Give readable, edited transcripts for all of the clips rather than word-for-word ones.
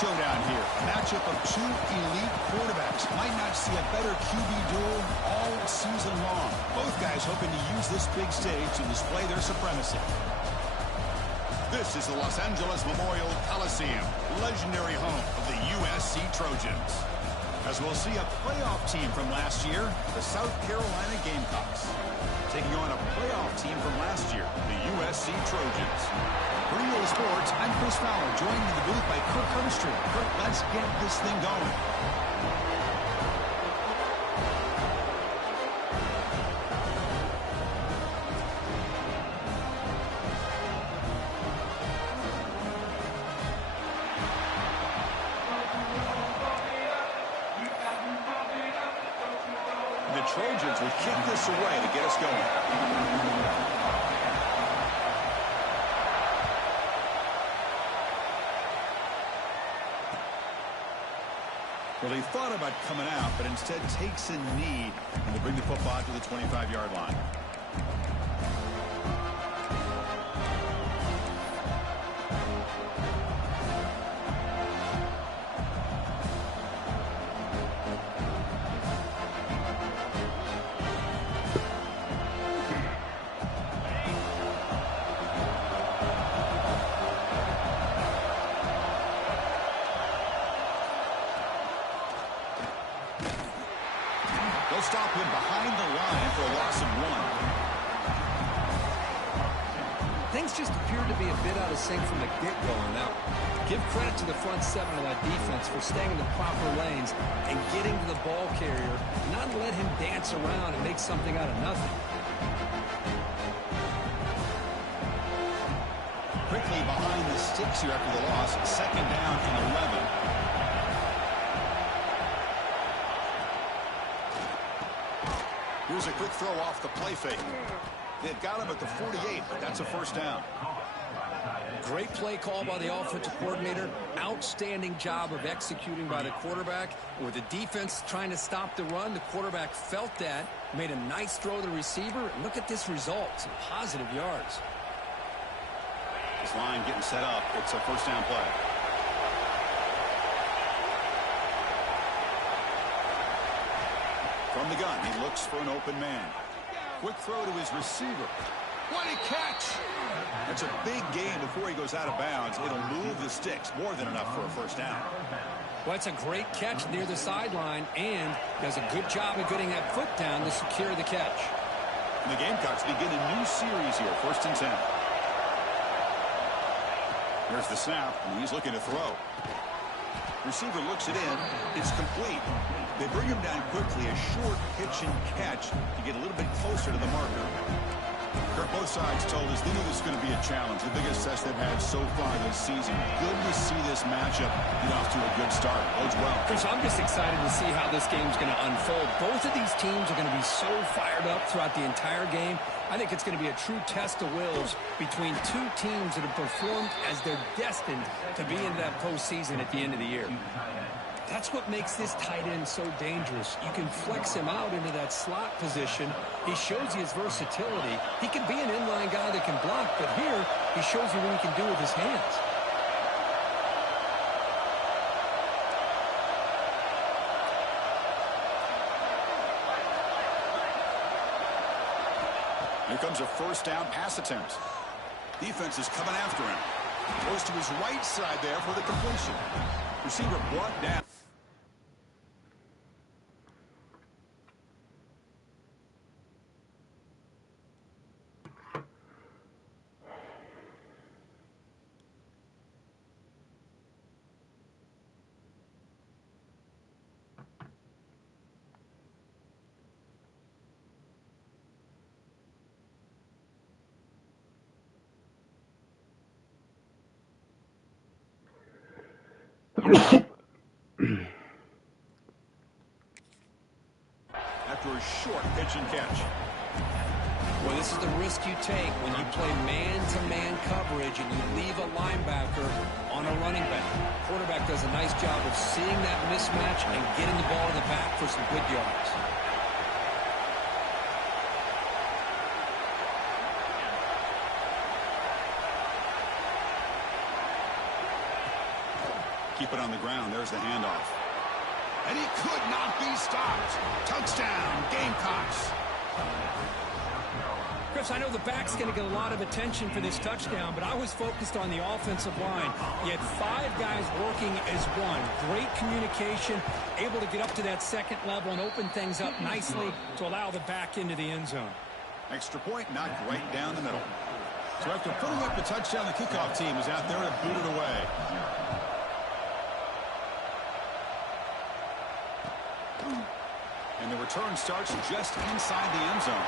showdown here. A matchup of two elite quarterbacks. Might not see a better QB duel all season long. Both guys hoping to use this big stage to display their supremacy. This is the Los Angeles Memorial Coliseum, legendary home of the USC Trojans. As we'll see a playoff team from last year, the South Carolina Gamecocks, taking on a playoff team from last year, the USC Trojans. For EA Sports, I'm Chris Fowler, joined in the booth by Kirk Herbstreit. Kirk, let's get this thing going. The Trojans will kick this away to get us going. Well, he thought about coming out, but instead takes a knee and to bring the football to the 25-yard line. They'll stop him behind the line for a loss of 1. Things just appeared to be a bit out of sync from the get-go on that one. Give credit to the front seven of that defense for staying in the proper lanes and getting to the ball carrier, not let him dance around and make something out of nothing. Quickly behind the sticks here after the loss, 2nd down and 11. Here's a quick throw off the play fake. They've got him at the 48, but that's a 1st down. Great play call by the offensive coordinator. Outstanding job of executing by the quarterback. With the defense trying to stop the run, the quarterback felt that, made a nice throw to the receiver. And look at this result, some positive yards. This line getting set up. It's a 1st down play. From the gun, he looks for an open man. Quick throw to his receiver. What a catch! That's a big gain before he goes out of bounds. It'll move the sticks, more than enough for a 1st down. Well, it's a great catch near the sideline, and does a good job of getting that foot down to secure the catch. And the Gamecocks begin a new series here, 1st and 10. There's the snap, and he's looking to throw. Receiver looks it in. It's complete. They bring him down quickly, a short pitch and catch to get a little bit closer to the marker. Kirk, both sides told us they knew this was going to be a challenge, the biggest test they've had so far this season. Good to see this matchup get off to a good start. Bodes well. Chris, I'm just excited to see how this game's going to unfold. Both of these teams are going to be so fired up throughout the entire game. I think it's going to be a true test of wills between two teams that have performed as they're destined to be in that postseason at the end of the year. That's what makes this tight end so dangerous. You can flex him out into that slot position. He shows you his versatility. He can be an inline guy that can block, but here he shows you what he can do with his hands. Here comes a 1st down pass attempt. Defense is coming after him. Goes to his right side there for the completion. Receiver brought down. After a short pitch and catch. Well, this is the risk you take when you play man-to-man coverage and you leave a linebacker on a running back. Quarterback does a nice job of seeing that mismatch and getting the ball in the back for some good yards. Keep it on the ground. There's the handoff. And he could not be stopped. Touchdown, Gamecocks. Chris, I know the back's going to get a lot of attention for this touchdown, but I was focused on the offensive line. You had 5 guys working as one. Great communication, able to get up to that second level and open things up nicely to allow the back into the end zone. Extra point knocked right down the middle. So after putting up the touchdown, the kickoff team is out there to boot it away. And the return starts just inside the end zone.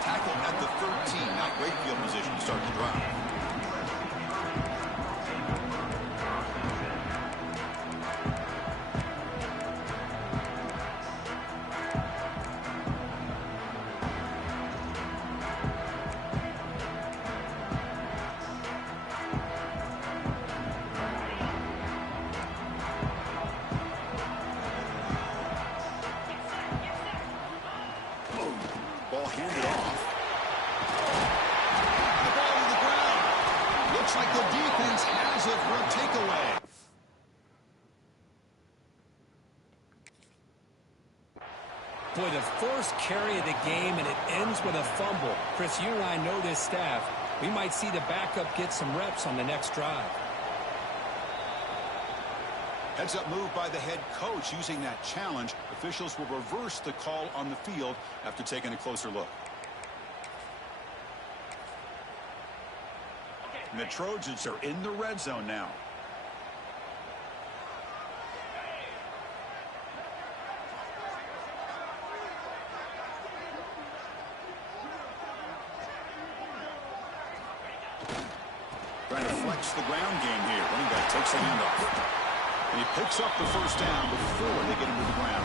Tackle at the 13. Now great field position to start the drive. Ball handed off. The ball to the ground. Looks like the defense has it for a takeaway. Boy, the first carry of the game, and it ends with a fumble. Chris, you and I know this staff. We might see the backup get some reps on the next drive. Heads up move by the head coach using that challenge. Officials will reverse the call on the field after taking a closer look. And the Trojans are in the red zone now. Trying to flex the ground game here. Running back takes the handoff. And he picks up the first down before they get him to the ground.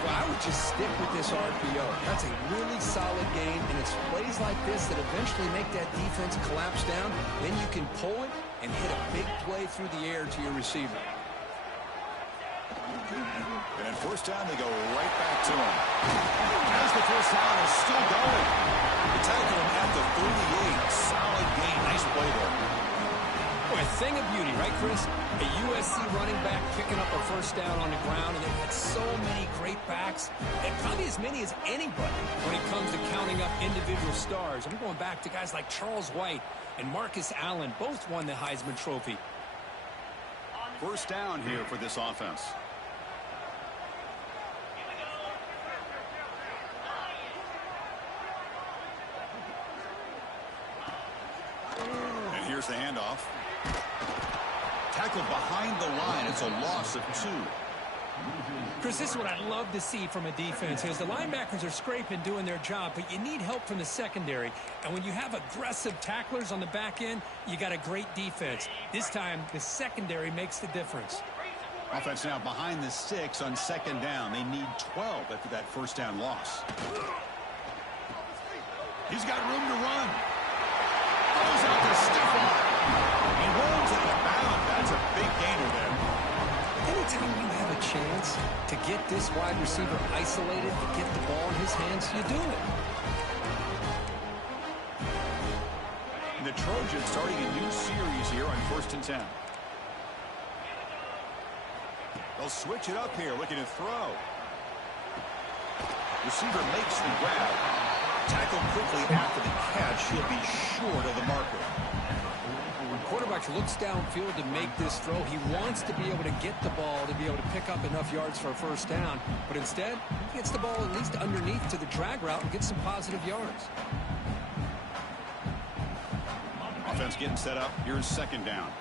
Well, I would just stick with this RPO. That's a really solid game, and it's plays like this that eventually make that defense collapse down. Then you can pull it and hit a big play through the air to your receiver. And on first down, they go right back to him. As the first down is still going. They tackle him at the 38. Solid game. Nice play there. Boy, a thing of beauty, right, Chris? A USC running back picking up a first down on the ground, and they've got so many great backs, and probably as many as anybody when it comes to counting up individual stars. I'm going back to guys like Charles White and Marcus Allen. Both won the Heisman Trophy. First down here for this offense. And here's the handoff. Tackled behind the line. It's a loss of 2. Chris, this is what I'd love to see from a defense is the linebackers are scraping, doing their job, but you need help from the secondary. And when you have aggressive tacklers on the back end, you got a great defense. This time, the secondary makes the difference. Offense now behind the 6 on second down. They need 12 after that first down loss. He's got room to run. Goes out to Stephon. He rolls it out of bounds. That's a big gainer there. Anytime you have a chance to get this wide receiver isolated, to get the ball in his hands, you do it. And the Trojans starting a new series here on 1st and 10. They'll switch it up here, looking to throw. Receiver makes the grab. Tackled quickly after the catch. He'll be short of the marker. Quarterback looks downfield to make this throw. He wants to be able to get the ball to be able to pick up enough yards for a first down. But instead, he gets the ball at least underneath to the drag route and gets some positive yards. Offense getting set up. Here's second down.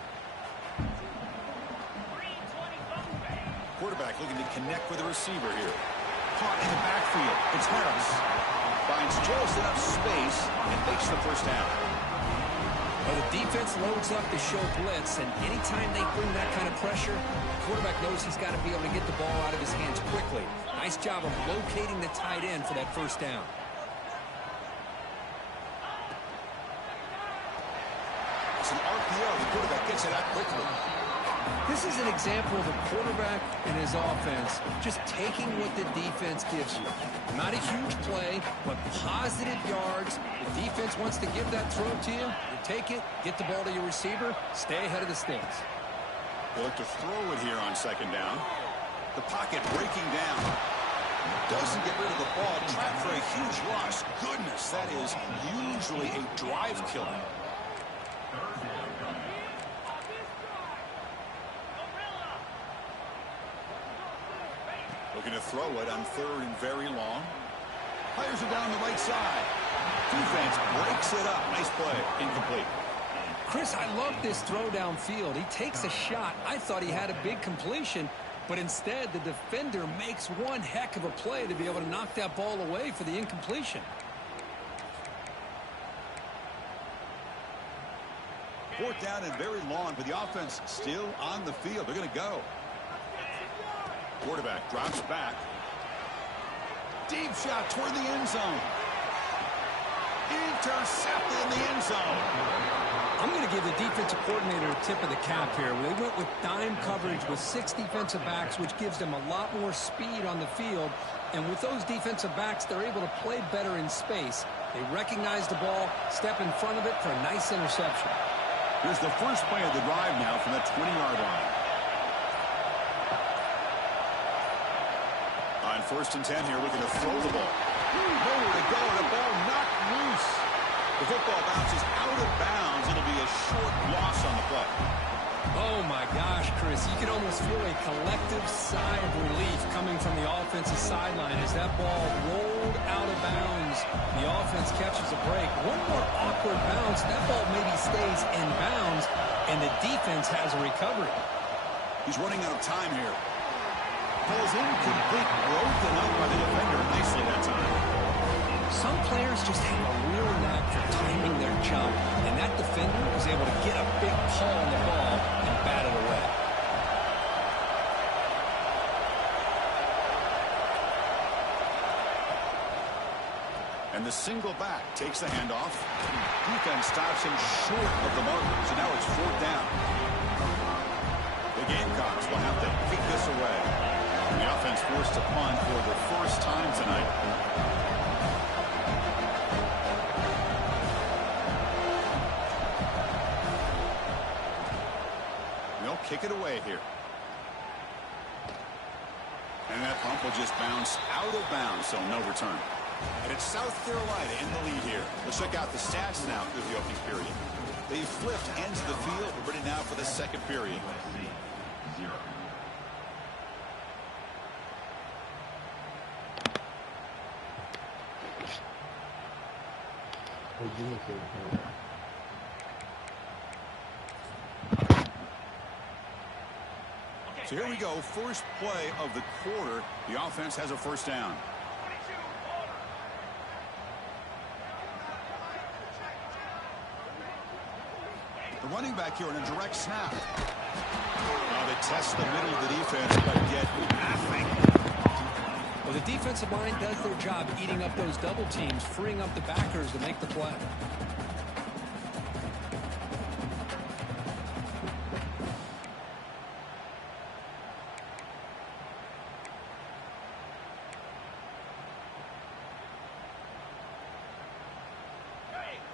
Quarterback looking to connect with the receiver here. Caught in the backfield. It's Harris. Finds just enough space and makes the first down. Well, the defense loads up to show blitz, and anytime they bring that kind of pressure, the quarterback knows he's got to be able to get the ball out of his hands quickly. Nice job of locating the tight end for that first down. It's an RPO. The quarterback gets it out quickly. This is an example of a quarterback and his offense just taking what the defense gives you. Not a huge play, but positive yards. The defense wants to give that throw to you. You take it, get the ball to your receiver, stay ahead of the sticks. They look to throw it here on second down. The pocket breaking down. Doesn't get rid of the ball. Trapped for a huge loss. Goodness, that is usually a drive killer. Looking to throw it on third and very long. Fires it down the right side. Defense breaks it up. Nice play. Incomplete. Chris, I love this throw downfield. He takes a shot. I thought he had a big completion, but instead the defender makes one heck of a play to be able to knock that ball away for the incompletion. Fourth down and very long, but the offense still on the field. They're going to go. Quarterback drops back. Deep shot toward the end zone. Intercepted in the end zone. I'm going to give the defensive coordinator a tip of the cap here. They went with dime coverage with 6 defensive backs, which gives them a lot more speed on the field. And with those defensive backs, they're able to play better in space. They recognize the ball, step in front of it for a nice interception. Here's the first play of the drive now from the 20-yard line. On first and 10 here, looking to throw the ball. Nowhere to go, and the ball knocked loose. The football bounces out of bounds. It'll be a short loss on the play. Oh, my gosh, Chris. You can almost feel a collective sigh of relief coming from the offensive sideline as that ball rolled out of bounds. The offense catches a break. One more awkward bounce. That ball maybe stays in bounds, and the defense has a recovery. He's running out of time here. Ball's incomplete, broken up by the defender nicely that time. Some players just have a real knack for timing their jump, and that defender was able to get a big paw on the ball and bat it away. And the single back takes the handoff. Defense stops him short of the marker, so now it's fourth down. The Gamecocks will have to kick this away. The offense forced to punt for the first time tonight. They'll kick it away here. And that pump will just bounce out of bounds, so no return. And it's South Carolina in the lead here. Let's check out the stats now through the opening period. They flipped ends of the field. We're ready now for the second period. So here we go. First play of the quarter. The offense has a first down. The running back here in a direct snap. Now they test the middle of the defense, but get nothing. Well, the defensive line does their job eating up those double teams, freeing up the backers to make the play.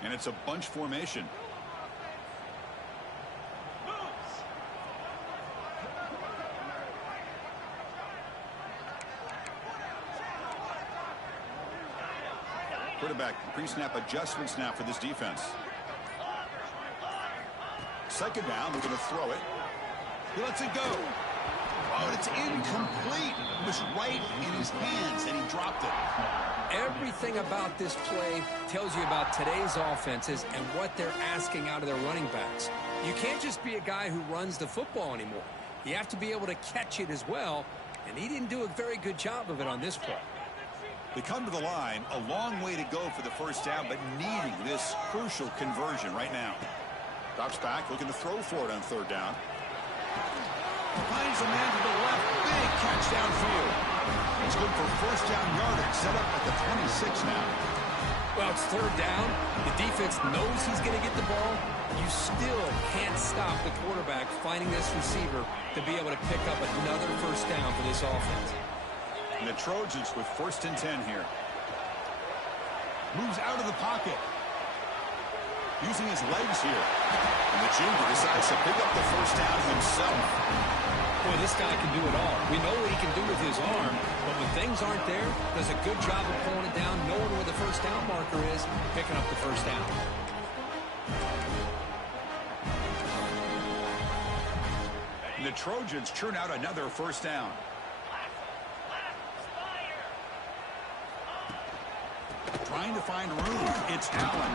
And it's a bunch formation. Quarterback pre-snap adjustment snap for this defense. Second down, we're going to throw it. He lets it go. Oh, it's incomplete. It was right in his hands, and he dropped it. Everything about this play tells you about today's offenses and what they're asking out of their running backs. You can't just be a guy who runs the football anymore. You have to be able to catch it as well, and he didn't do a very good job of it on this play. They come to the line, a long way to go for the first down, but needing this crucial conversion right now. Drops back, looking to throw for it on third down. Finds a man to the left, big catch downfield. He's good for first down yardage, set up at the 26 now. Well, it's third down. The defense knows he's going to get the ball. You still can't stop the quarterback finding this receiver to be able to pick up another first down for this offense. And the Trojans with first and 10 here. Moves out of the pocket. using his legs here. And the junior decides to pick up the first down himself. Boy, this guy can do it all. We know what he can do with his arm, but when things aren't there, does a good job of pulling it down, knowing where the first down marker is, picking up the first down. The Trojans churn out another first down. Trying to find room. It's Allen.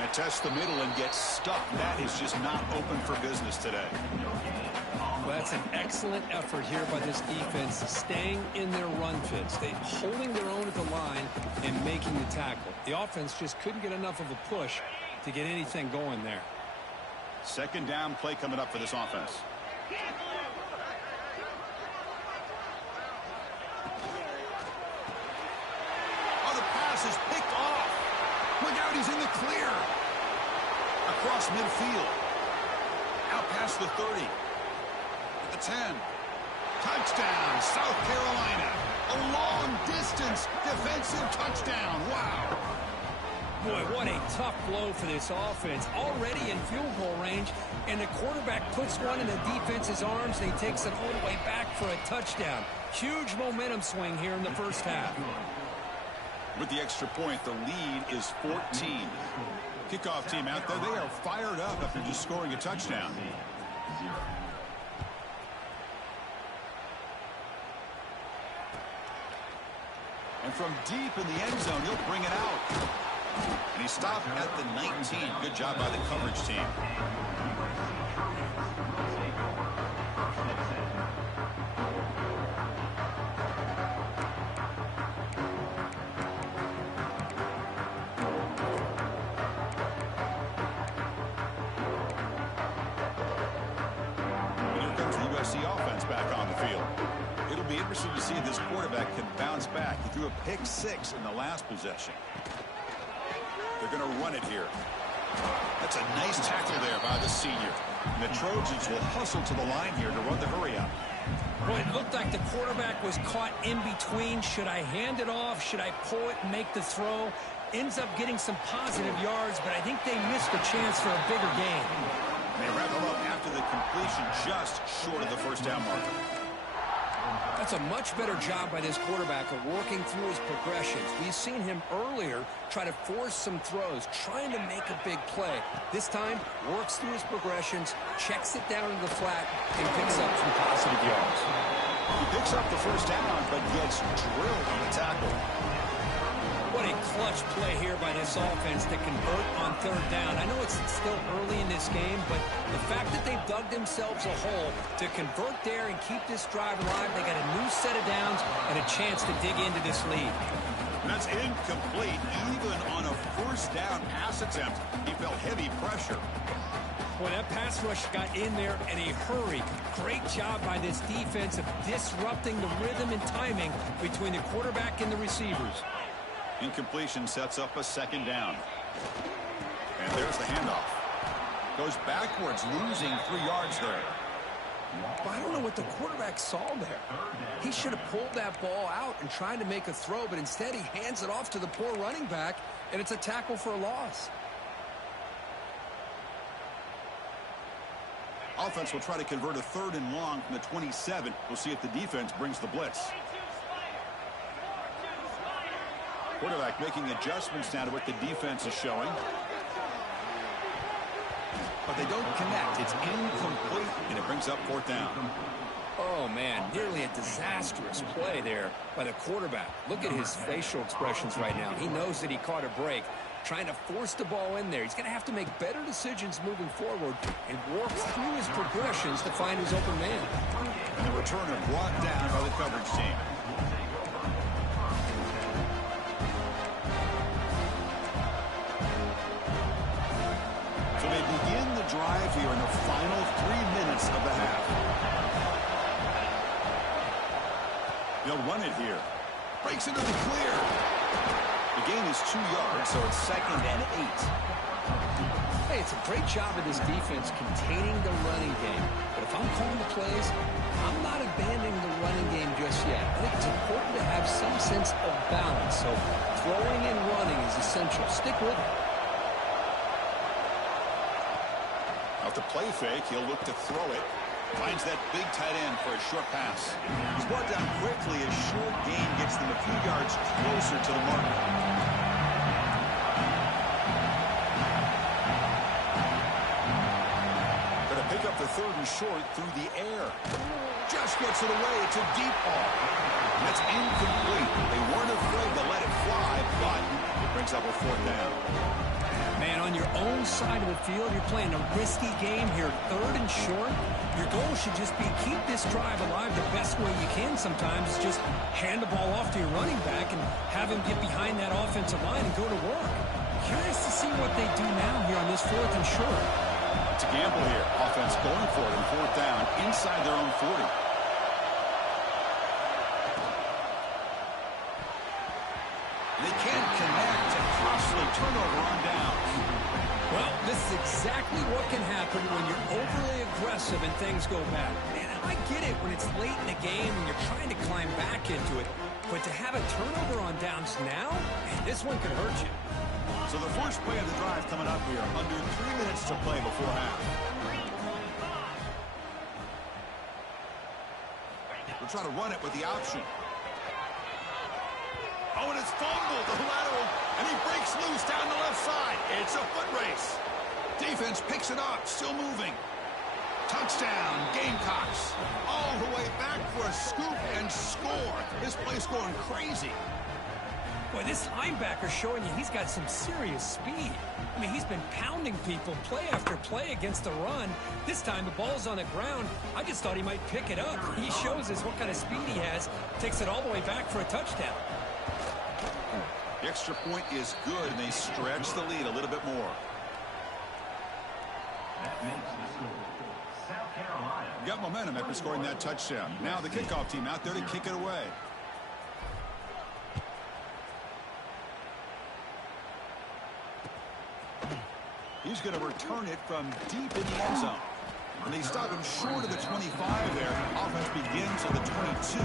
And tests the middle and gets stuck. That is just not open for business today. Well, that's an excellent effort here by this defense, staying in their run fits. They holding their own at the line and making the tackle. The offense just couldn't get enough of a push to get anything going there. Second down play coming up for this offense. Oh, the pass is picked off. Look out, he's in the clear. Across midfield. Out past the 30. At the 10. Touchdown, South Carolina. A long distance defensive touchdown. Wow. Boy, what a tough blow for this offense. Already in field goal range, and the quarterback puts one in the defense's arms, and he takes it all the way back for a touchdown. Huge momentum swing here in the first half. With the extra point, the lead is 14. Kickoff team out there, they are fired up after just scoring a touchdown. And from deep in the end zone, he'll bring it out. And he stopped at the 19. Good job by the coverage team. And here comes the USC offense back on the field. It'll be interesting to see if this quarterback can bounce back. He threw a pick 6 in the last possession. They're going to run it here. That's a nice tackle there by the senior. And the Trojans will hustle to the line here to run the hurry up. Well, it looked like the quarterback was caught in between. Should I hand it off? Should I pull it and make the throw? Ends up getting some positive yards, but I think they missed a chance for a bigger gain. They wrap him up after the completion just short of the first down marker. That's a much better job by this quarterback of working through his progressions. We've seen him earlier try to force some throws, trying to make a big play. This time, works through his progressions, checks it down into the flat, and picks up some positive yards. He picks up the first down, but gets drilled on the tackle. What a clutch play here by this offense to convert on third down. I know it's still early in this game, but the fact that they've dug themselves a hole to convert there and keep this drive alive, they got a new set of downs and a chance to dig into this lead. And that's incomplete. Even on a first down pass attempt, he felt heavy pressure. Boy, that pass rush got in there in a hurry. Great job by this defense of disrupting the rhythm and timing between the quarterback and the receivers. Incompletion sets up a second down. And there's the handoff. Goes backwards, losing 3 yards there. Well, I don't know what the quarterback saw there. He should have pulled that ball out and tried to make a throw, but instead he hands it off to the poor running back, and it's a tackle for a loss. Offense will try to convert a 3rd and long from the 27. We'll see if the defense brings the blitz. Quarterback making adjustments now to what the defense is showing. But they don't connect. It's incomplete, and it brings up 4th down. Oh, man, nearly a disastrous play there by the quarterback. Look at his facial expressions right now. He knows that he caught a break, trying to force the ball in there. He's going to have to make better decisions moving forward and work through his progressions to find his open man. And the returner brought down by the coverage team. So they begin the drive here in the final 3 minutes of the half. They'll run it here. Breaks into the clear. The gain is 2 yards, so it's 2nd and 8. Hey, it's a great job of this defense containing the running game. But if I'm calling the plays, I'm not abandoning the running game just yet. I think it's important to have some sense of balance. So throwing and running is essential. Stick with it. Off the play fake, he'll look to throw it. Finds that big tight end for a short pass. He's brought down quickly. A short gain gets them a few yards closer to the marker. Going to pick up the 3rd and short through the air. Just gets it away. It's a deep ball. That's incomplete. They weren't afraid to let it fly, but it brings up a 4th down. Man, on your own side of the field, you're playing a risky game here. 3rd and short. Your goal should just be keep this drive alive the best way you can sometimes. Is just hand the ball off to your running back and have him get behind that offensive line and go to work. Curious to see what they do now here on this 4th and short. It's a gamble here. Offense going for it on 4th down inside their own 40. They can't connect. A costly turnover on downs. Well, this is exactly what can happen when you're overly aggressive and things go bad. Man, I get it when it's late in the game and you're trying to climb back into it. But to have a turnover on downs now, man, this one could hurt you. So the first play of the drive coming up here. Under 3 minutes to play before half. We're trying to run it with the option. Oh, and it's fumbled, the lateral, and he breaks loose down the left side. It's a foot race. Defense picks it up, still moving. Touchdown, Gamecocks. All the way back for a scoop and score. This play's going crazy. Boy, this linebacker's showing you he's got some serious speed. I mean, he's been pounding people play after play against the run. This time the ball's on the ground. I just thought he might pick it up. He shows us what kind of speed he has. Takes it all the way back for a touchdown. The extra point is good, and they stretch the lead a little bit more. Got momentum after scoring that touchdown. Now the kickoff team out there to kick it away. He's going to return it from deep in the end zone. And they stop him short of the 25 there. Offense begins at the 22.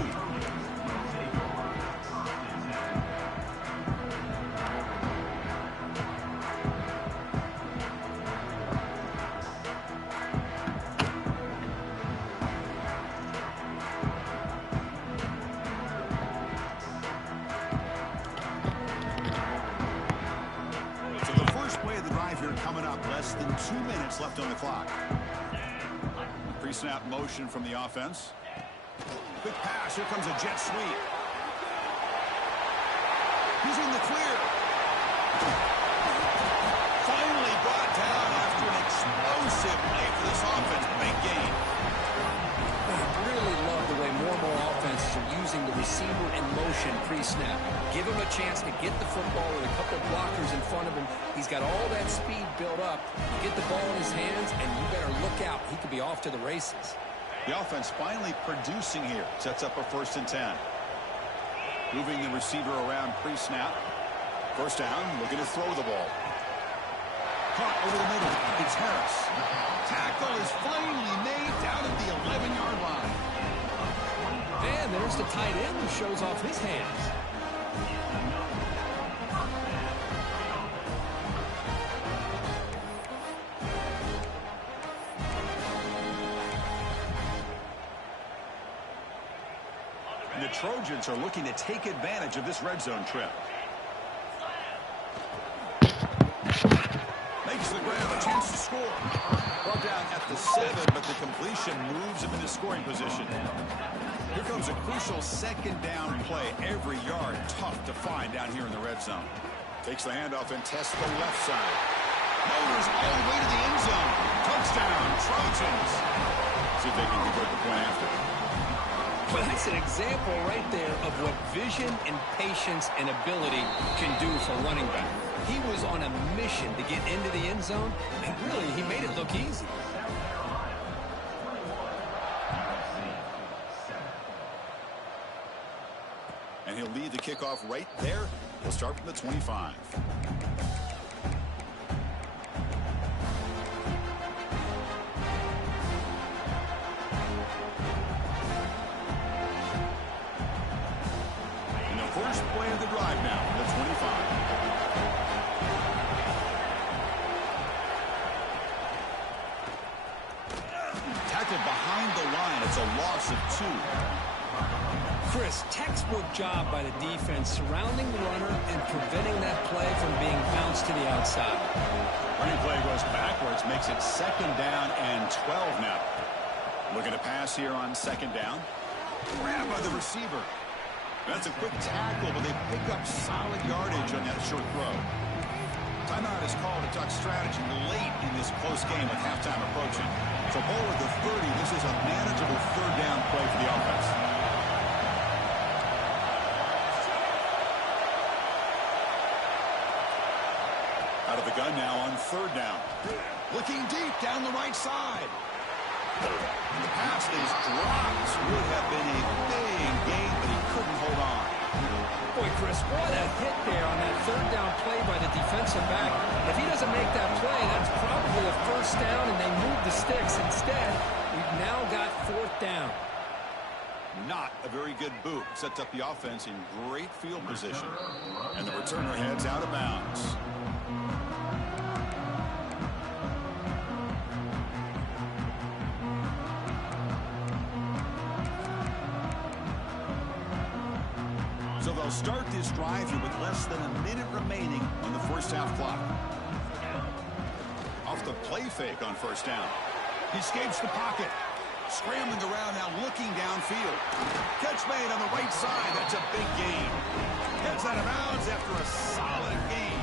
Coming up, less than 2 minutes left on the clock. Pre-snap motion from the offense. Quick pass. Here comes a jet sweep. He's in the clear. Finally brought down after an explosive play for this offense. Big game. I really love the way more and more offenses are using the receiver in motion pre-snap. Give him a chance to get the football with a couple of blockers in front of him. He's got all that speed built up. You get the ball in his hands, and you better look out. He could be off to the races. The offense finally producing here. Sets up a 1st and 10. Moving the receiver around pre-snap. 1st down, looking to throw the ball. Caught over the middle. It's Harris. Tackle is finally made down at the 11-yard line. And there's the tight end who shows off his hands. The Trojans are looking to take advantage of this red zone trip. Makes the ground, a chance to score. Brought down at the 7, but the completion moves him into scoring position. Here comes a crucial 2nd down play. Every yard tough to find down here in the red zone. Takes the handoff and tests the left side. Motors all the way to the end zone. Touchdown, Trojans. See if they can convert the point after. Well, that's an example right there of what vision and patience and ability can do for running back. He was on a mission to get into the end zone, and really, he made it look easy. And he'll lead the kickoff right there. He'll start from the 25. First play of the drive now, the 25. So behind the line, it's a loss of 2. Chris, textbook job by the defense surrounding the runner and preventing that play from being bounced to the outside. Running play goes backwards, makes it 2nd down and 12 now. Looking to pass here on 2nd down. Grabbed by the receiver. That's a quick tackle, but they pick up solid yardage on that short throw. Timeout is called to talk strategy late in this close game with halftime approaching. So ball at the 30. This is a manageable 3rd down play for the offense. Out of the gun now on 3rd down. Looking deep down the right side. The pass is dropped. Would have been a big gain, but he couldn't hold on. Boy, Chris, what a hit there on that 3rd down play by the defensive back. If he doesn't make that play, that's probably a 1st down, and they move the sticks. Instead, we've now got 4th down. Not a very good boot. Sets up the offense in great field position. And the returner heads out of bounds. So they'll start this drive here with less than a minute remaining on the 1st half clock. Off the play fake on 1st down. He escapes the pocket. Scrambling around now, looking downfield. Catch made on the right side. That's a big gain. Gets out of bounds after a solid gain.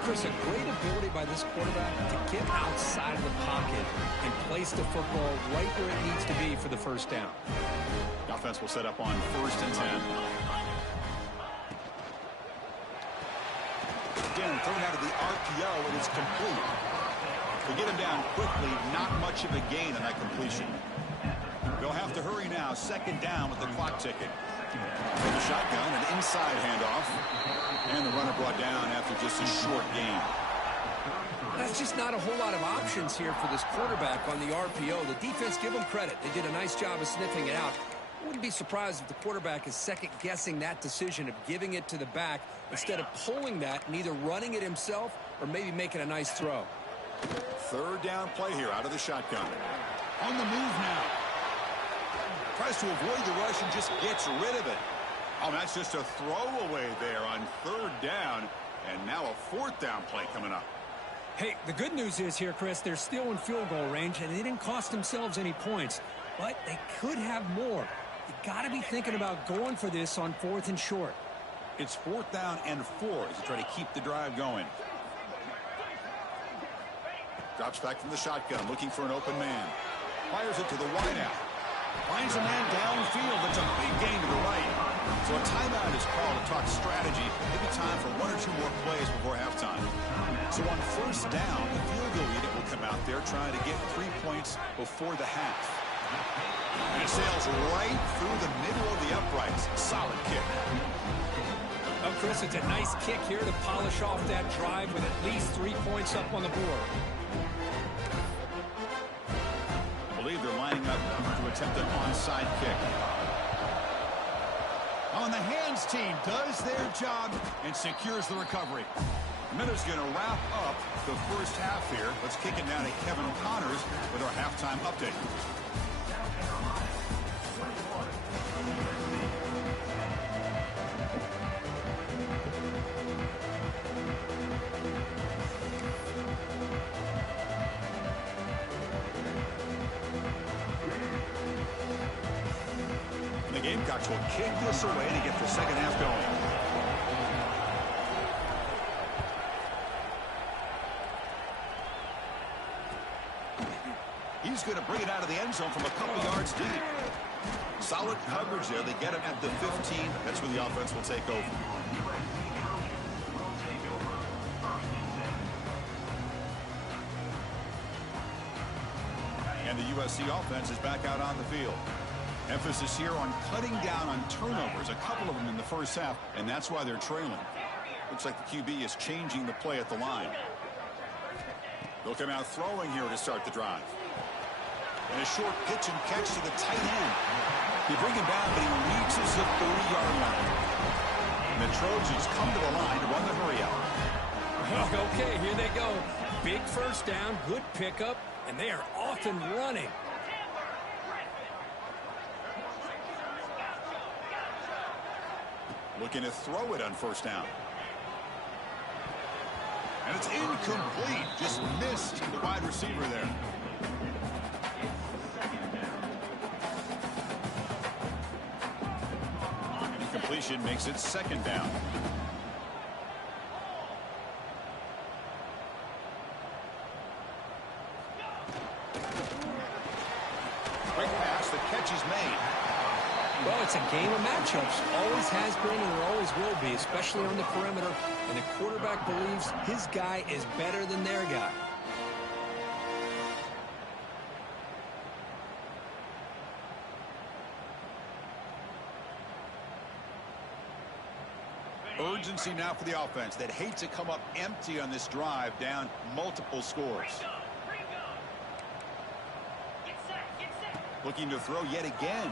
Chris, a great ability by this quarterback to get outside of the pocket and place the football right where it needs to be for the 1st down. The offense will set up on 1st and 10. Again, thrown out of the RPO, and it's complete. To get him down quickly, not much of a gain on that completion. They'll have to hurry now. 2nd down with the clock ticking. From the shotgun, an inside handoff. And the runner brought down after just a short gain. That's just not a whole lot of options here for this quarterback on the RPO. The defense, give them credit. They did a nice job of sniffing it out. I wouldn't be surprised if the quarterback is second-guessing that decision of giving it to the back instead of pulling that and either running it himself or maybe making a nice throw. 3rd down play here out of the shotgun. On the move now. Tries to avoid the rush and just gets rid of it. Oh, that's just a throwaway there on 3rd down. And now a 4th down play coming up. Hey, the good news is here, Chris, they're still in field goal range, and they didn't cost themselves any points. But they could have more. You got to be thinking about going for this on 4th and short. It's 4th down and 4 as they try to keep the drive going. Drops back from the shotgun, looking for an open man. Fires it to the wideout. Finds a man downfield. That's a big gain to the right. So a timeout is called to talk strategy. Maybe time for 1 or 2 more plays before halftime. So on 1st down, the field goal unit will come out there trying to get 3 points before the half. And it sails right through the middle of the uprights. Solid kick. Well, Chris, it's a nice kick here to polish off that drive with at least 3 points up on the board. I believe they're lining up to attempt an onside kick. On the hands team does their job and secures the recovery. Miller's going to wrap up the 1st half here. Let's kick it down to Kevin Connors with our halftime update. The Gamecocks will kick this away to get the 2nd half going. He's going to bring it out of the end zone from a couple yards deep. Solid coverage there. They get him at the 15. That's where the offense will take over. And the USC offense is back out on the field. Emphasis here on cutting down on turnovers, a couple of them in the 1st half, and that's why they're trailing. Looks like the QB is changing the play at the line. They'll come out throwing here to start the drive. And a short pitch and catch to the tight end. They bring him down, but he reaches the 30-yard line. And the Trojans come to the line to run the hurry out. Okay, here they go. Big 1st down, good pickup, and they are off and running. Looking to throw it on first down. And it's incomplete. Just missed the wide receiver there. Incompletion makes it second down. Quick pass. The catch is made. Well, it's a game of matchups. Always has been and it always will be, especially on the perimeter. And the quarterback believes his guy is better than their guy. Urgency now for the offense that hates to come up empty on this drive, down multiple scores. Looking to throw yet again.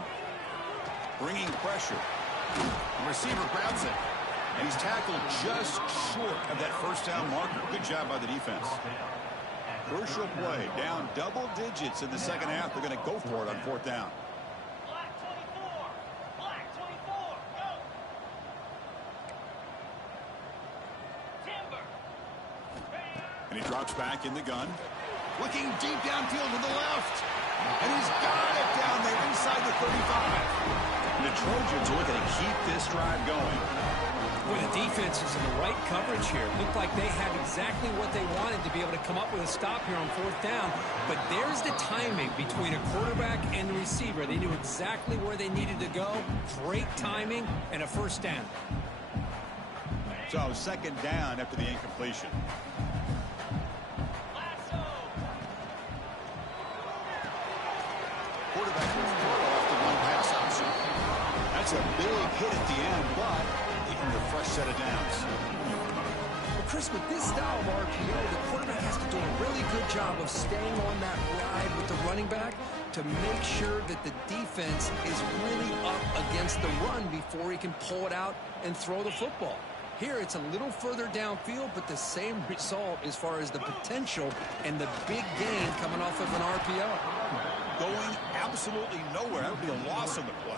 Bringing pressure. The receiver grabs it. And he's tackled just short of that first down marker. Good job by the defense. Crucial play. Down double digits in the second half. They're going to go for it on fourth down. And he drops back in the gun. Looking deep downfield to the left. And he's got it down there inside the 35. The Trojans are looking to keep this drive going. Boy, the defense is in the right coverage here. Looked like they had exactly what they wanted to be able to come up with a stop here on fourth down. But there's the timing between a quarterback and the receiver. They knew exactly where they needed to go. Great timing and a first down. So second down after the incompletion. Quarterback will throw off the one pass option. That's a big hit at the end, but even a fresh set of downs. Well, Chris, with this style of RPO, the quarterback has to do a really good job of staying on that ride with the running back to make sure that the defense is really up against the run before he can pull it out and throw the football. Here, it's a little further downfield, but the same result as far as the potential and the big gain coming off of an RPO. Going absolutely nowhere. That would be a loss on the play.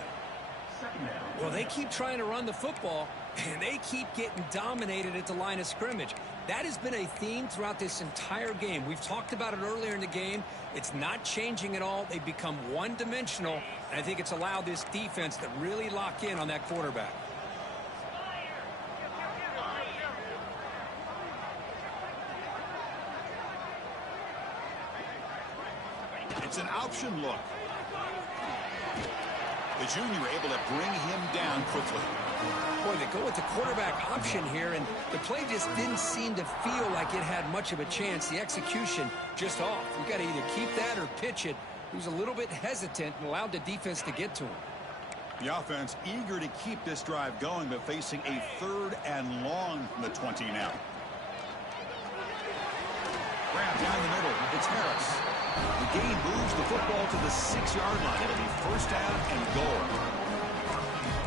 Well, they keep trying to run the football, and they keep getting dominated at the line of scrimmage. That has been a theme throughout this entire game. We've talked about it earlier in the game. It's not changing at all. They've become one-dimensional, and I think it's allowed this defense to really lock in on that quarterback. It's an option look. The junior able to bring him down quickly. Boy, they go with the quarterback option here, and the play just didn't seem to feel like it had much of a chance. The execution just off. You got to either keep that or pitch it. He was a little bit hesitant and allowed the defense to get to him. The offense eager to keep this drive going, but facing a third and long from the 20 now. Grab down the middle. It's Harris. The gain moves the football to the 6-yard line. It'll be first down and goal.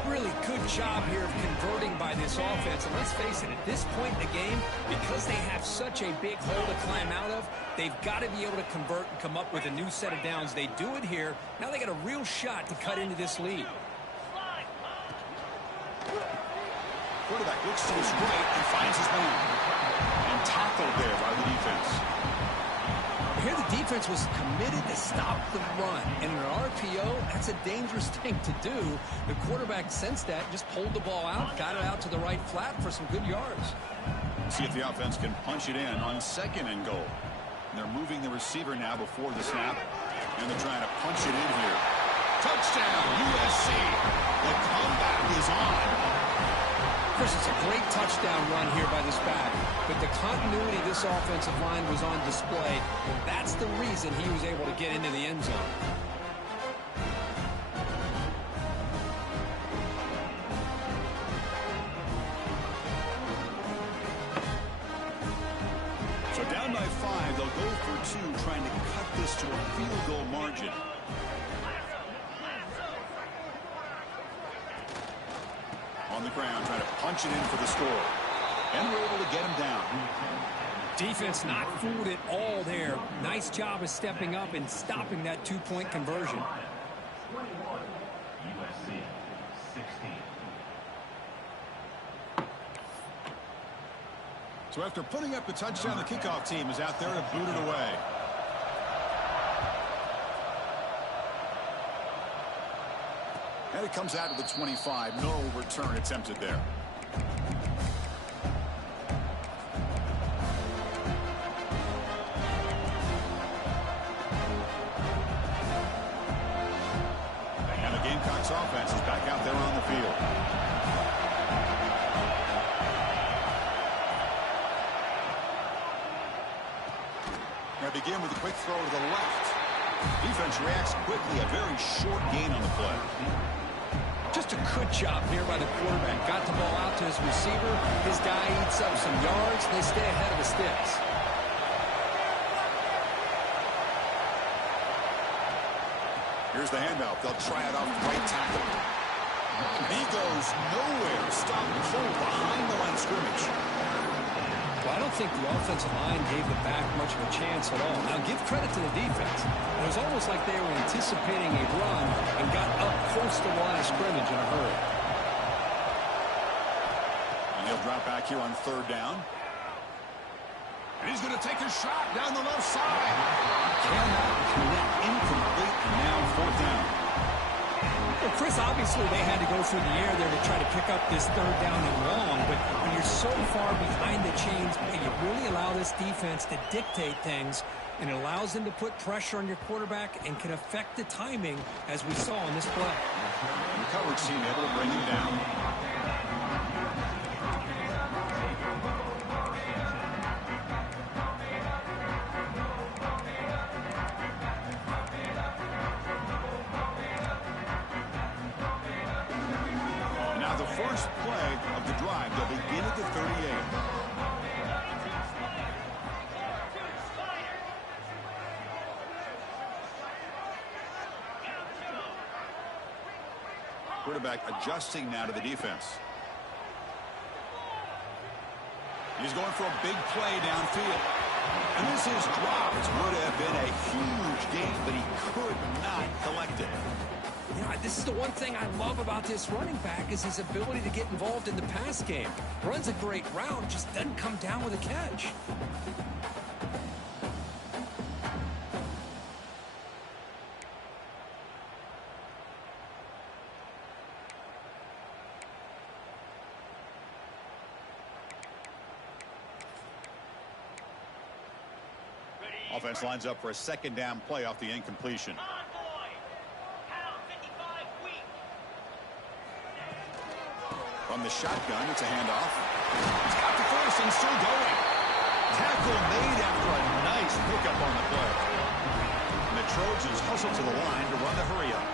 Really good job here of converting by this offense. And let's face it, at this point in the game, because they have such a big hole to climb out of, they've got to be able to convert and come up with a new set of downs. They do it here. Now they got a real shot to cut into this lead. Quarterback looks to his right and finds his man. And tackled there by the defense. Here the defense was committed to stop the run. And in an RPO, that's a dangerous thing to do. The quarterback sensed that, just pulled the ball out, got it out to the right flat for some good yards. See if the offense can punch it in on second and goal. And they're moving the receiver now before the snap. And they're trying to punch it in here. Touchdown, USC. The comeback is on. Chris, it's a great touchdown run here by this back, but the continuity of this offensive line was on display, and that's the reason he was able to get into the end zone. So down by 5, they'll go for 2, trying to cut this to a field goal margin. On the ground, trying to punch it in for the score. And we're able to get him down. Defense not fooled at all there. Nice job of stepping up and stopping that two-point conversion. 21, USC 16. So after putting up the touchdown, the kickoff team is out there to boot it away. And it comes out to the 25. No return attempted there. And the Gamecocks offense is back out there on the field. Begin with a quick throw to the left. Defense reacts quickly. A very short gain on the play. Just a good job here by the quarterback. Got the ball out to his receiver. His guy eats up some yards. They stay ahead of the sticks. Here's the handoff. They'll try it off the right tackle. He goes nowhere. Stop cold behind the line of scrimmage. Well, I don't think the offensive line gave the back much of a chance at all. Now, give credit to the defense. It was almost like they were anticipating a run and got up close to the line of scrimmage in a hurry. And he'll drop back here on third down. And he's going to take a shot down the left side. Cannot connect, incomplete, and now fourth down. Well, Chris, obviously they had to go through the air there to try to pick up this third down and long, but when you're so far behind the chains, you really allow this defense to dictate things, and it allows them to put pressure on your quarterback and can affect the timing, as we saw in this play. The coverage team able to bring him down. First play of the drive. They'll begin at the 38. Quarterback adjusting now to the defense. He's going for a big play downfield. And this is dropped. Would have been a huge gain, but he could not collect it. You know, this is the one thing I love about this running back is his ability to get involved in the pass game. Runs a great route, just doesn't come down with a catch. Offense lines up for a second down play off the incompletion. From the shotgun, it's a handoff. He's got the first and still going. Tackle made after a nice pickup on the play. And the Trojans hustle to the line to run the hurry-up.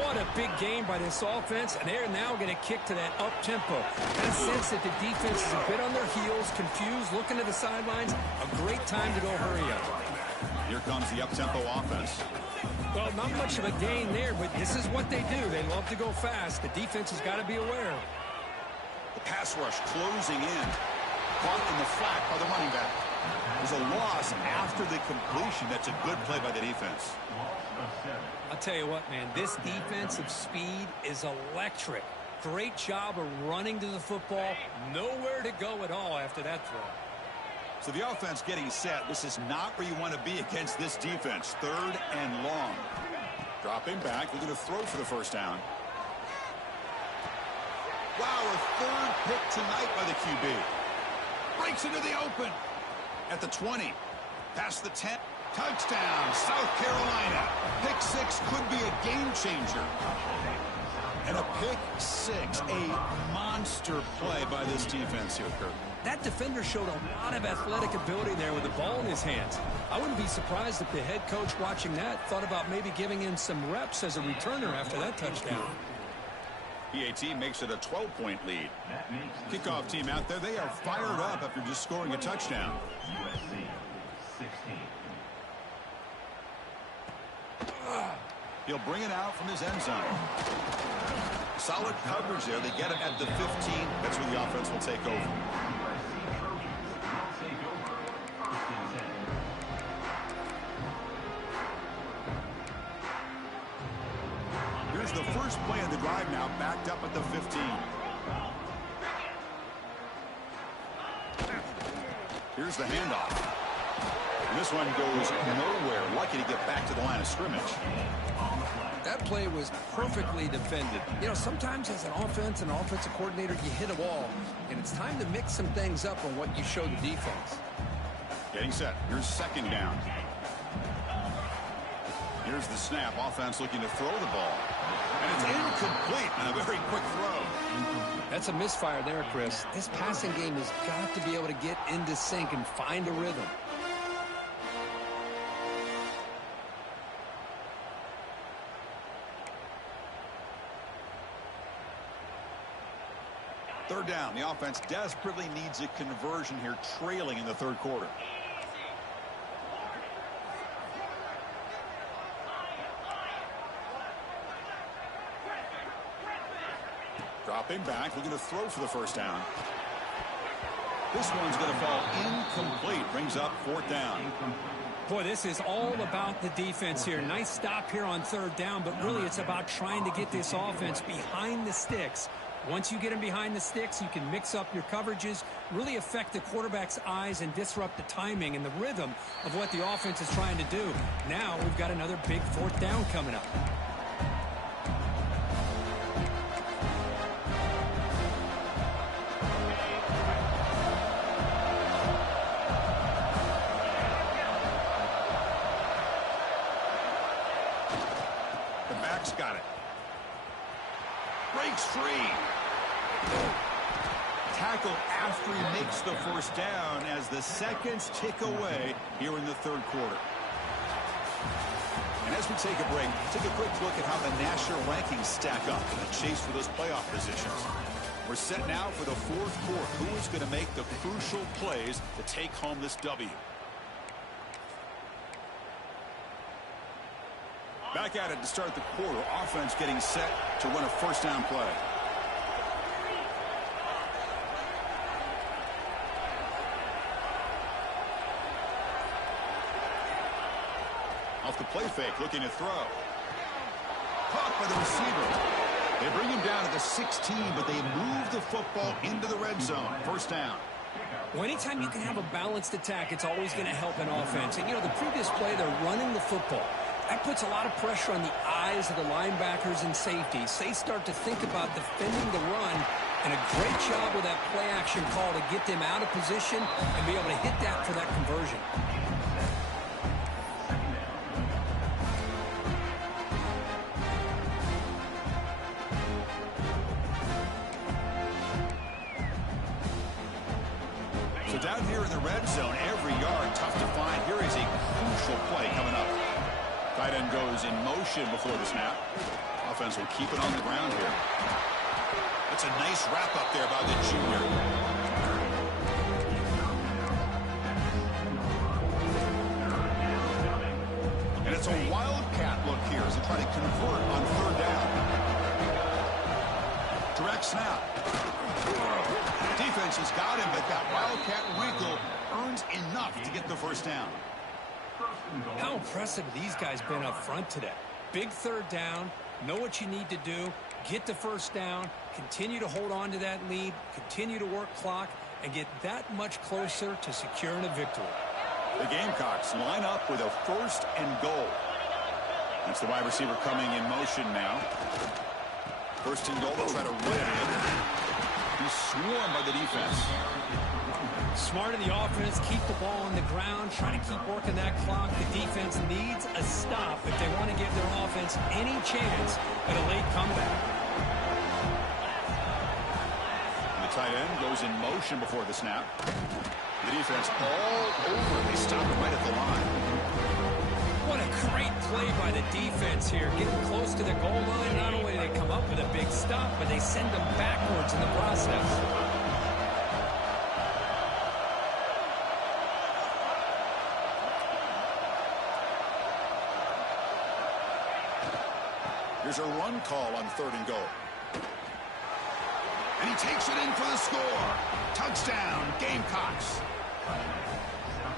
What a big game by this offense, and they're now going to kick to that up-tempo. Got a sense that the defense is a bit on their heels, confused, looking to the sidelines. A great time to go hurry up. Here comes the up-tempo offense. Well, not much of a gain there, but this is what they do. They love to go fast. The defense has got to be aware. The pass rush closing in. Caught in the flat by the running back. There's a loss after the completion. That's a good play by the defense. I'll tell you what, man, this defensive speed is electric. Great job of running to the football. Nowhere to go at all after that throw. So the offense getting set. This is not where you want to be against this defense. Third and long. Dropping back. They're going to throw for the first down. Wow, a third pick tonight by the QB. Breaks into the open. At the 20. Past the 10. Touchdown, South Carolina. Pick six could be a game changer. And a pick six. A monster play by this defense here, Kirk. That defender showed a lot of athletic ability there with the ball in his hands. I wouldn't be surprised if the head coach watching that thought about maybe giving him some reps as a returner after that touchdown. PAT makes it a 12-point lead. Kickoff team out there, they are fired up after just scoring a touchdown. He'll bring it out from his end zone. Solid coverage there. They get it at the 15. That's where the offense will take over. Here's the first play of the drive now, backed up at the 15. Here's the handoff. And this one goes nowhere. Lucky to get back to the line of scrimmage. That play was perfectly defended. You know, sometimes as an offense and offensive coordinator, you hit a wall, and it's time to mix some things up on what you show the defense. Getting set. Here's second down. Here's the snap. Offense looking to throw the ball. And it's incomplete on a very quick throw. That's a misfire there, Chris. This passing game has got to be able to get into sync and find a rhythm. Third down. The offense desperately needs a conversion here, trailing in the third quarter. Dropping back, looking to throw for the first down. This one's going to fall incomplete. Brings up fourth down. Boy, this is all about the defense here. Nice stop here on third down, but really it's about trying to get this offense behind the sticks. Once you get them behind the sticks, you can mix up your coverages, really affect the quarterback's eyes and disrupt the timing and the rhythm of what the offense is trying to do. Now we've got another big fourth down coming up. The back's got it. Breaks free. Tackle after he makes the first down as the seconds tick away here in the third quarter. And as we take a break, take a quick look at how the national rankings stack up in the chase for those playoff positions. We're set now for the fourth quarter. Who is going to make the crucial plays to take home this W? Back at it to start the quarter. Offense getting set to run a first down play. Off the play fake, looking to throw. Caught by the receiver. They bring him down to the 16, but they move the football into the red zone. First down. Well, anytime you can have a balanced attack, it's always going to help an offense. And, you know, the previous play, they're running the football. That puts a lot of pressure on the eyes of the linebackers and safeties. They start to think about defending the run, and a great job with that play action call to get them out of position and be able to hit that for that conversion. So down here in the red zone, every yard tough to find. Here is a crucial play coming up. Tight end goes in motion before the snap. Offense will keep it on the ground here. That's a nice wrap up there by the junior. And it's a wildcat look here as they try to convert on third down. Direct snap. Defense has got him, but that wildcat wrinkle earns enough to get the first down. How impressive these guys been up front today. Big third down, know what you need to do, get the first down, continue to hold on to that lead, continue to work clock, and get that much closer to securing a victory. The Gamecocks line up with a first and goal. That's the wide receiver coming in motion now. First and goal, they'll try to run it in. He's swarmed by the defense. Smart in the offense, keep the ball on the ground, try to keep working that clock. The defense needs a stop if they want to give their offense any chance at a late comeback. And the tight end goes in motion before the snap. The defense all over. They stop him right at the line. What a great play by the defense here. Getting close to the goal line, not only do they come up with a big stop, but they send them backwards in the process. Here's a run call on third and goal. And he takes it in for the score. Touchdown, Gamecocks.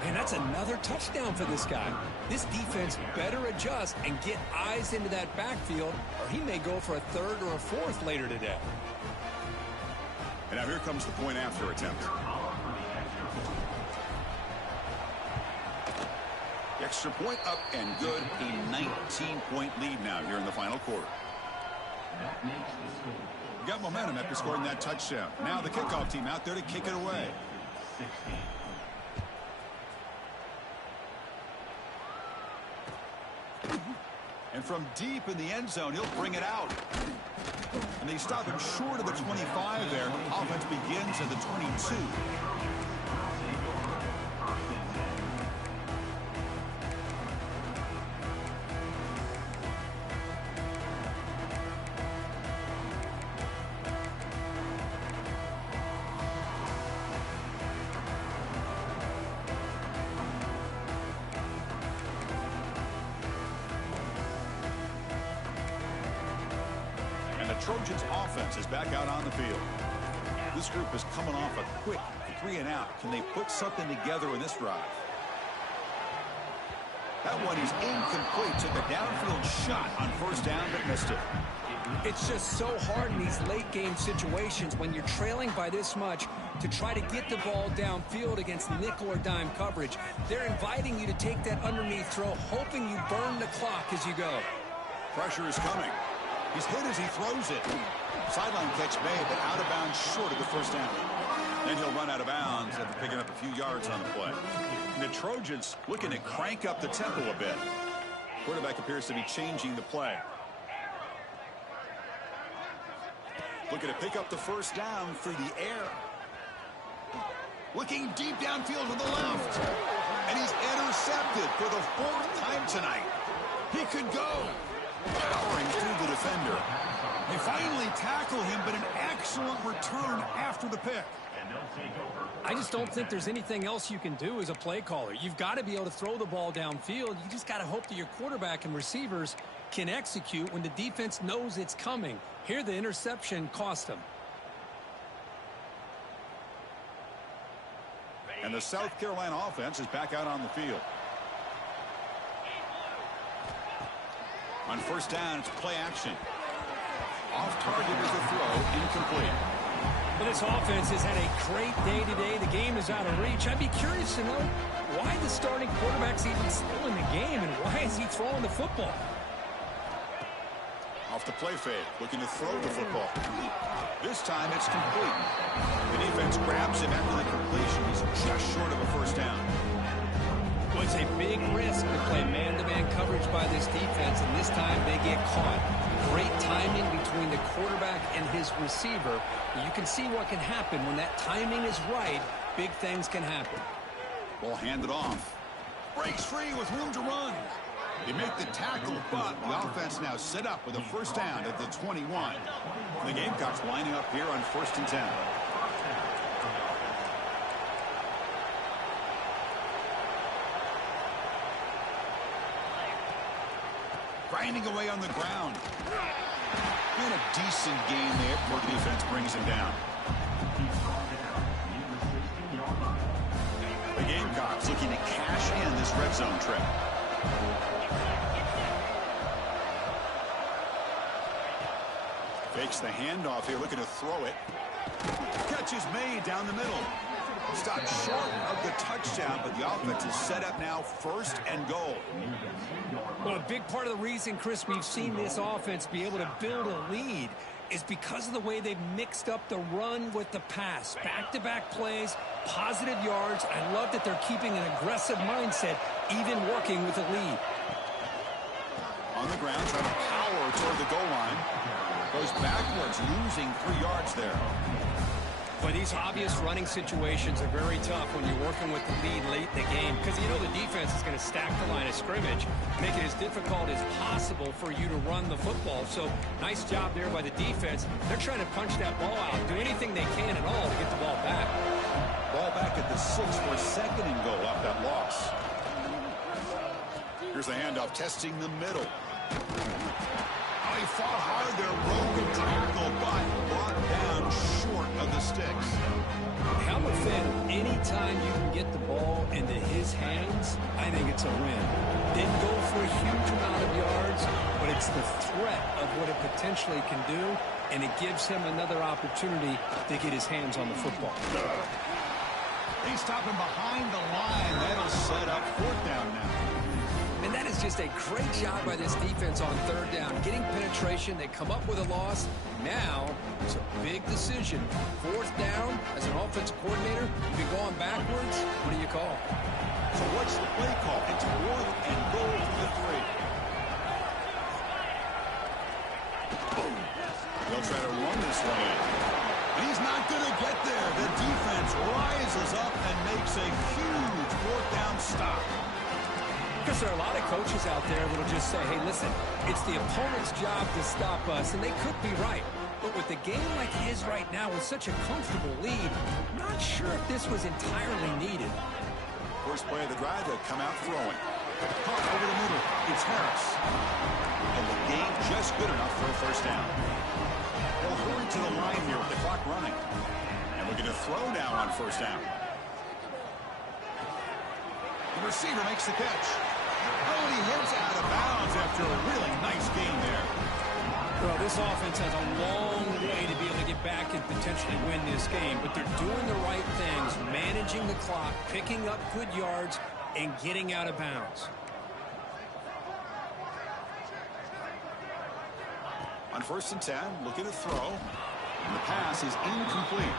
Man, that's another touchdown for this guy. This defense better adjust and get eyes into that backfield, or he may go for a third or a fourth later today. And now here comes the point after attempt. Extra point up and good. A 19-point lead now here in the final quarter. Got momentum after scoring that touchdown. Now the kickoff team out there to kick it away. And from deep in the end zone, he'll bring it out. And they stop him short of the 25 there. Offense begins at the 22. Trojans offense is back out on the field. This group is coming off a quick 3-and-out. Can they put something together in this drive? That one is incomplete. Took a downfield shot on first down, but missed it. It's just so hard in these late game situations when you're trailing by this much to try to get the ball downfield against nickel or dime coverage. They're inviting you to take that underneath throw, hoping you burn the clock as you go. Pressure is coming. He's hit as he throws it. Sideline catch made, but out of bounds short of the first down. Then he'll run out of bounds after picking up a few yards on the play. And the Trojans looking to crank up the tempo a bit. Quarterback appears to be changing the play. Looking to pick up the first down through the air. Looking deep downfield to the left. And he's intercepted for the 4th time tonight. He could go. Powering through the defender. They finally tackle him, but an excellent return after the pick. I just don't think there's anything else you can do as a play caller. You've got to be able to throw the ball downfield. You just got to hope that your quarterback and receivers can execute when the defense knows it's coming. Here, the interception cost them. And the South Carolina offense is back out on the field. On first down, it's play action. Off target is the throw, incomplete. Well, this offense has had a great day today. The game is out of reach. I'd be curious to know why the starting quarterback's even still in the game and why is he throwing the football? Off the play fake, looking to throw the football. This time it's complete. The defense grabs him after the completion. He's just short of a first down. Well, it's a big risk to play man-to-man coverage by this defense, and this time they get caught. Great timing between the quarterback and his receiver. You can see what can happen when that timing is right. Big things can happen. Ball handed off. Breaks free with room to run. They make the tackle, but the offense now set up with a first down at the 21. The Gamecocks lining up here on 1st and 10. Grinding away on the ground. And a decent gain there before the defense brings him down. The Gamecocks looking to cash in this red zone trip. Fakes the handoff here, looking to throw it. Catch is made down the middle. Stopped short of the touchdown, but the offense is set up now 1st and goal. Well, a big part of the reason, Chris, we've seen this offense be able to build a lead is because of the way they've mixed up the run with the pass. Back-to-back plays, positive yards. I love that they're keeping an aggressive mindset, even working with a lead. On the ground, trying to power toward the goal line. Goes backwards, losing 3 yards there. But these obvious running situations are very tough when you're working with the lead late in the game because you know the defense is going to stack the line of scrimmage, make it as difficult as possible for you to run the football. So nice job there by the defense. They're trying to punch that ball out, do anything they can at all to get the ball back. Ball back at the 6 for 2nd and goal off that loss. Here's the handoff, testing the middle. Oh, he fought hard there, broke a tackle, but brought down short of the sticks. Helmet Finn, anytime you can get the ball into his hands, I think it's a win. Didn't go for a huge amount of yards, but it's the threat of what it potentially can do, and it gives him another opportunity to get his hands on the football. They stop him behind the line. That'll set up 4th down now. just a great job by this defense on third down. Getting penetration, they come up with a loss. Now, it's a big decision. Fourth down, as an offensive coordinator, you've been going backwards. What do you call? So what's the play call? It's 4th and goal from the 3. They'll try to run this one in. And he's not going to get there. The defense rises up and makes a huge 4th down stop. Because there are a lot of coaches out there that will just say, hey, listen, it's the opponent's job to stop us, and they could be right. But with a game like his right now with such a comfortable lead, I'm not sure if this was entirely needed. First play of the drive, they'll come out throwing. Caught over the middle. It's Harris. And the game just good enough for a first down. They'll hurry to the line here with the clock running. And we're going to throw now on first down. The receiver makes the catch. Oh, and he hits out of bounds after a really nice game there. Well, this offense has a long way to be able to get back and potentially win this game, but they're doing the right things, managing the clock, picking up good yards, and getting out of bounds. On 1st and 10, looking to throw. And the pass is incomplete.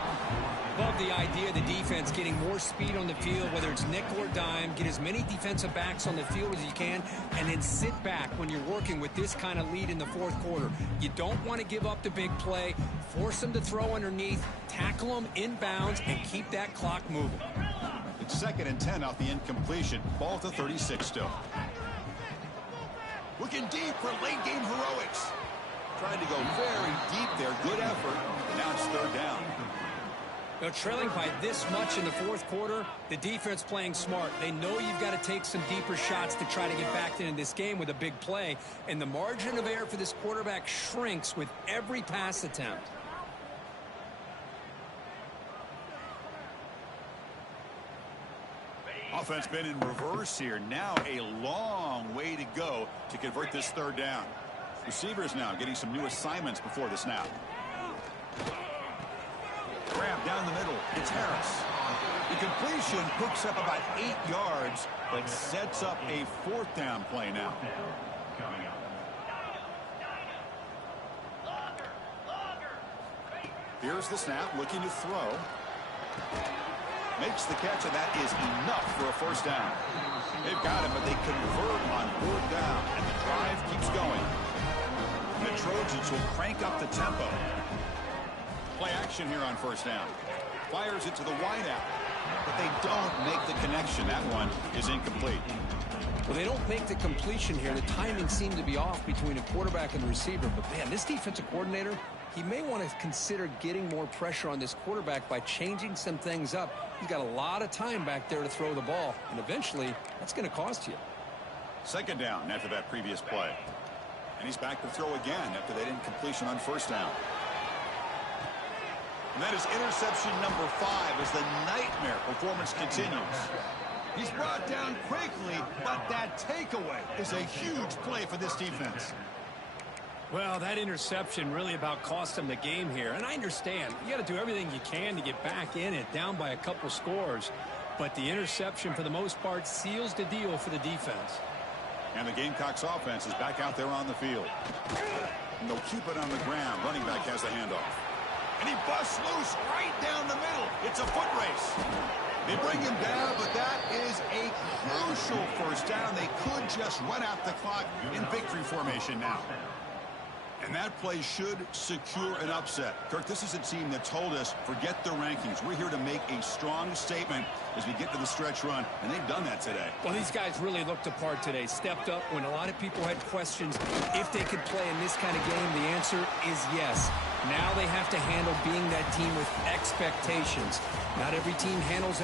Love the idea of the defense getting more speed on the field, whether it's nickel or dime, get as many defensive backs on the field as you can, and then sit back when you're working with this kind of lead in the 4th quarter. You don't want to give up the big play, force them to throw underneath, tackle them in bounds, and keep that clock moving. It's 2nd and 10 off the incompletion. Ball to 36 still. Looking deep for late game heroics. Tried to go very deep there. Good effort. Now it's 3rd down. Now, trailing by this much in the 4th quarter, the defense playing smart. They know you've got to take some deeper shots to try to get back into this game with a big play. And the margin of error for this quarterback shrinks with every pass attempt. Offense been in reverse here. Now a long way to go to convert this 3rd down. Receivers now getting some new assignments before the snap. Grab down the middle. It's Harris. The completion picks up about 8 yards, but sets up a 4th down play now. Here's the snap, looking to throw. Makes the catch, and that is enough for a first down. They've got it, but they convert on 4th down, and the drive keeps going. And the Trojans will crank up the tempo. Play action here on first down. Fires it to the wideout, but they don't make the connection. That one is incomplete. Well, they don't make the completion here. The timing seemed to be off between a quarterback and the receiver. But, man, this defensive coordinator, he may want to consider getting more pressure on this quarterback by changing some things up. He's got a lot of time back there to throw the ball, and eventually that's going to cost you. 2nd down after that previous play. And he's back to throw again after that incompletion on first down. And that is interception number 5 as the nightmare performance continues. He's brought down quickly, but that takeaway is a huge play for this defense. Well, that interception really about cost them the game here. And I understand. You got to do everything you can to get back in it, down by a couple scores. But the interception, for the most part, seals the deal for the defense. And the Gamecocks offense is back out there on the field. And they'll keep it on the ground. Running back has the handoff. And he busts loose right down the middle. It's a foot race. They bring him down, but that is a crucial first down. They could just run out the clock in victory formation now. And that play should secure an upset. Kirk, this is a team that told us, forget the rankings. We're here to make a strong statement as we get to the stretch run, and they've done that today. Well, these guys really looked apart today, stepped up when a lot of people had questions if they could play in this kind of game. The answer is yes. Now they have to handle being that team with expectations. Not every team handles